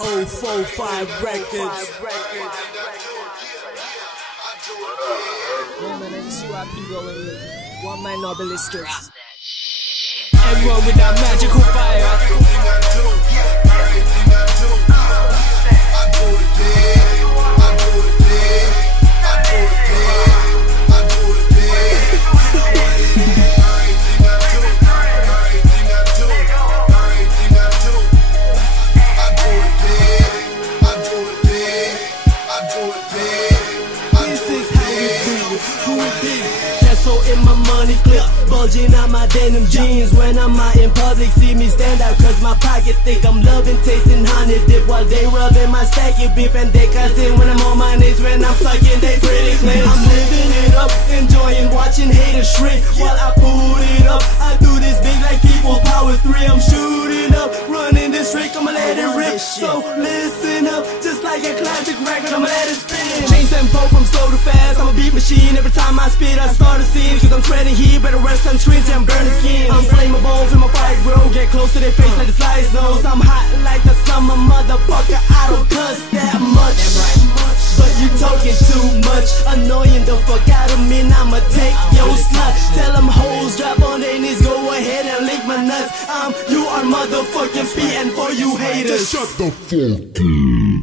045 Records. Yeah, man, it's U.R.P going with OneMind Nobelistas. Everyone with that magical fire. So in my money clip, bulging out my denim jeans. When I'm out in public, see me stand out cause my pocket thick. I'm loving tasting honey dip while they rubbing my stacky beef. And they cussing when I'm on my knees. When I'm sucking, they pretty clean. I'm living it up, enjoying watching haters shrink while I pull it up. I do this big like people power 3. I'm shooting up, running this trick, I'ma let it rip. So listen up, just like a classic record, I'ma let it spin. Change tempo from slow to fast, I'm a beat machine. Every time I spit, I start a scene. Cause I'm treading here, better rest sunscreen, I'm burning skin. I'm flammable, feel my fire grow. Get close to their face like the slice nose. I'm hot like the summer, motherfucker, I don't cuss that much. But you talking too much, annoying the fuck out of me. I'ma take your slut. Tell them hoes, drop on their knees, go ahead and lick my nuts. You are motherfucking P, and for you haters, shut the fuck up.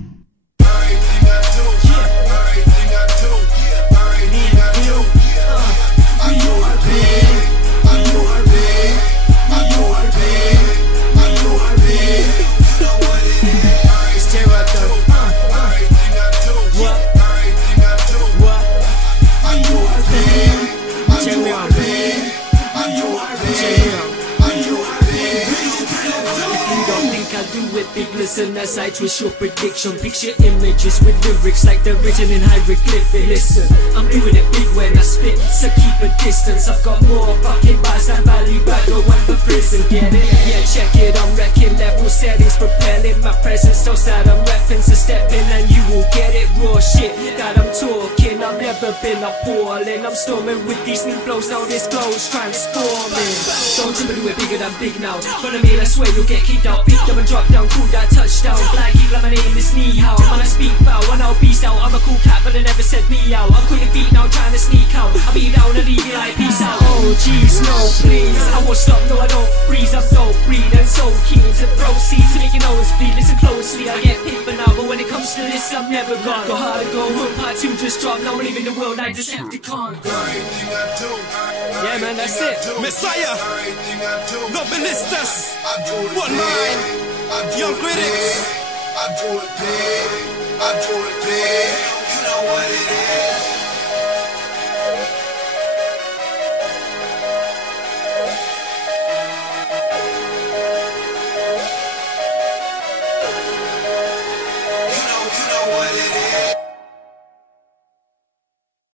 Listen as I twist your prediction. Picture images with lyrics like they're written in hieroglyphic. Listen, I'm doing it big when I spit, so keep a distance. I've got more fucking bars than Valley Back or one for prison. Get it? Yeah, check it. I'm wrecking level settings, propelling my presence. So sad I'm repping, so step in and you will get it. Raw shit that I'm talking. I've never been appalling. I'm storming with these new flows. Now this flow's transforming. Don't you do it bigger than big now. Follow me, I swear you'll get kicked out. Picked up and dropped down, cool that touchdown. Black heel, my name is Ni Hao. Man, I speak foul, and I'll beast out. I'm a cool cat, but they never said me out. I'm cooking feet now, trying to sneak out. I'll be down and leave you like peace out. Oh jeez, no please, I won't stop, no I don't freeze. I'm so breed and so keen to proceed to make your nose bleed. Listen closely, I get paper now, but when it comes to this, I'm never gone. Go hard and go home, part 2 just dropped. Now I'm leaving the world like Decepticon. Yeah man, that's it. Messiah, Nobelistas, OneMind, Young Critics. I do it big, I do it big. You know what it is. You know what it is.